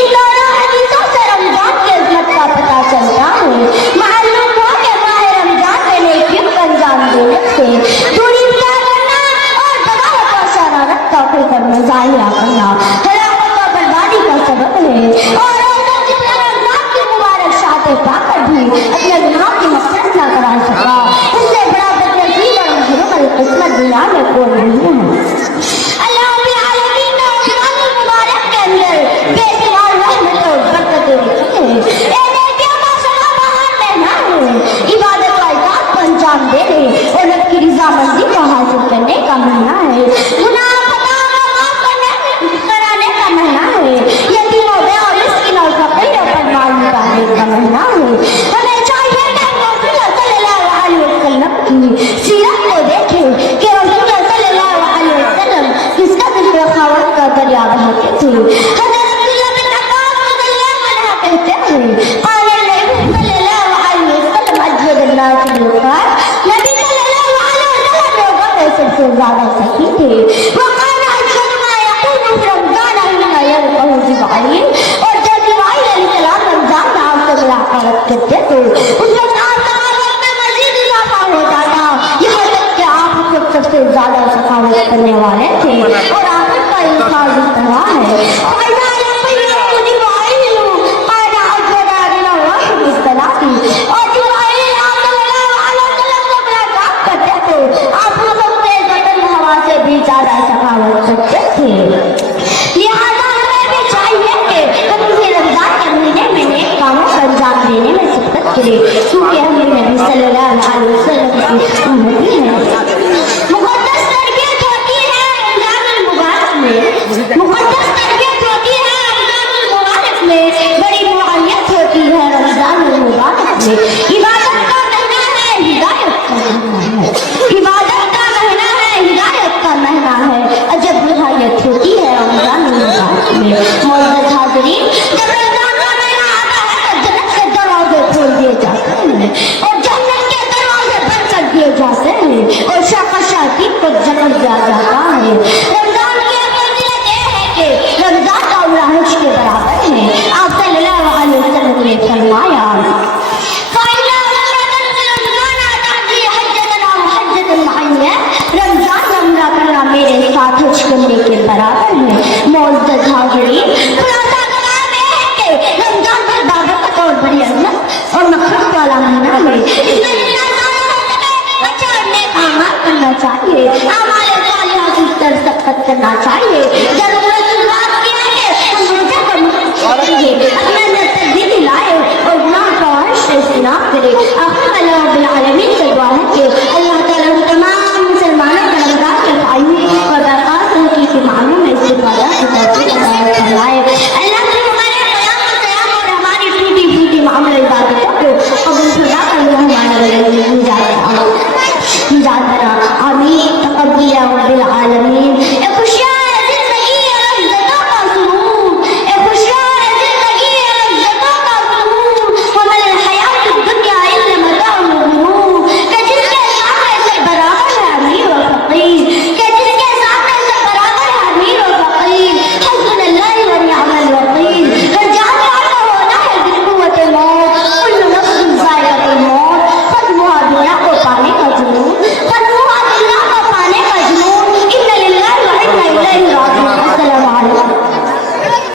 ان دونوں حدیثوں سے رمضان کی عظمت کا پتہ چلتا ہے۔ معلوم ہو کہ ماہ رمضان میں نیکیوں کا انجام دینے سے دوری اختیار کرنا اور بغاوت و شرارت کا کھل مظاہرہ کرنا ہلاکت و بربادی کا سبب ہے، اور ایسا جتنا رمضان کی مبارک شاعتیں پا کر بھی اپنے گناہ کی مغفرت نہ کرا سکا، اس سے بڑا بدنصیب اور محروم القسمت دنیا میں کوئی نہیں ہے۔ اللہ رب العالمین نے رمضان المبارک کے اندر بے شمار رحمت اور برکتیں رکھی ہیں۔ اے نیکیوں کا سنا بہار لینا ہے، عبادت و اطاعت کو انجام دینے اور رب کی رضامندی کو حاصل کرنے کا مہینہ ہے، گناہ خطا کو معاف کرانے کا مہینہ ہے، یتیموں اور مسکینوں اور فقیروں پر مال لٹانے کا مہینہ ہے۔ ہمیں چاہیے کہ ہم رسول اللہ صلی اللہ علیہ وسلم کی سیرت کو دیکھیں کہ رسول اللہ صلی اللہ علیہ وسلم کس قدر سخاوت کا دریا بہاتے تھے۔ حضرت عبداللہ بن عباس رضی اللہ عنہ کہتے ہیں قال النبی صلی اللہ علیہ وسلم اجود الناس بالخير، نبی صلی اللہ علیہ وسلم لوگوں میں سب سے زیادہ سخی تھے۔ وقال اشهد ما يقول في رمضان حين يلقاه جبرائيل، اور جب جبرائیل علیہ السلام رمضان میں آپ سے ملاقات کرتے تھے اس وقت آپ کا وقت میں مزید اضافہ ہوتا تھا، یہاں تک کہ آپ خود سب سے زیادہ سخاوت کرنے والے تھے، اور آپ کا الفاظ اس طرح ہے فَإِذَا يَقِيلُ جِبْرَائِيلُ قَالَ أَجْوَدَ مِنَ اللَّهِ بِالصَّلَاةِ، اور جبرائیل آپ صلی اللہ علیہ وسلم سے ملاقات کرتے تھے، آپ خود اپنے بدن ہوا سے بھی زیادہ سخاوت کرتے تھے۔ لہذا ہمیں بھی چاہیے کہ ہم اسے رمضان کے مہینے میں نیک کاموں کا انجام دینے میں سبقت کریں، کیونکہ ہم نبی صلی اللہ علیہ وسلم کی امتی ہیں۔ مقدس تربیت ہوتی ہے رمضان المبارک میں، مقدس تربیت ہوتی ہے رمضان المبارک میں، بڑی معانیت ہوتی ہے رمضان المبارک میں۔ عبادت کا مہینہ ہے، ہدایت کا مہینہ ہے، عبادت کا مہینہ ہے، ہدایت کا مہینہ ہے، عجب نہایت ہوتی ہے رمضان المبارک میں۔ معزز حاضرین، جب رمضان کا مہینہ آتا ہے تو جنت کے دروازے کھول دیے جاتے ہیں اور جہنم کے دروازے بند کر دیے جاتے ہیں اور شاکین کو جنم دیا جاتا ہے۔ رمضان کی فضیلت یہ ہے کہ رمضان کا عمرہ حج کے برابر ہے۔ آپ صلی اللہ علیہ وسلم نے فرمایا رمضان کا عمرہ کرنا میرے ساتھ حج کرنے کے برابر ہے۔ معزز حاضرین، خلاصہ کلام یہ ہے کہ رمضان پر بابرکت اور بڑی عظمت اور مغفرت والا مہینہ ہے، اس میں اچھا اور نیک اعمال کرنا چاہیے، اعمال صالحہ کی طرف سبقت کرنا چاہیے، ضرورت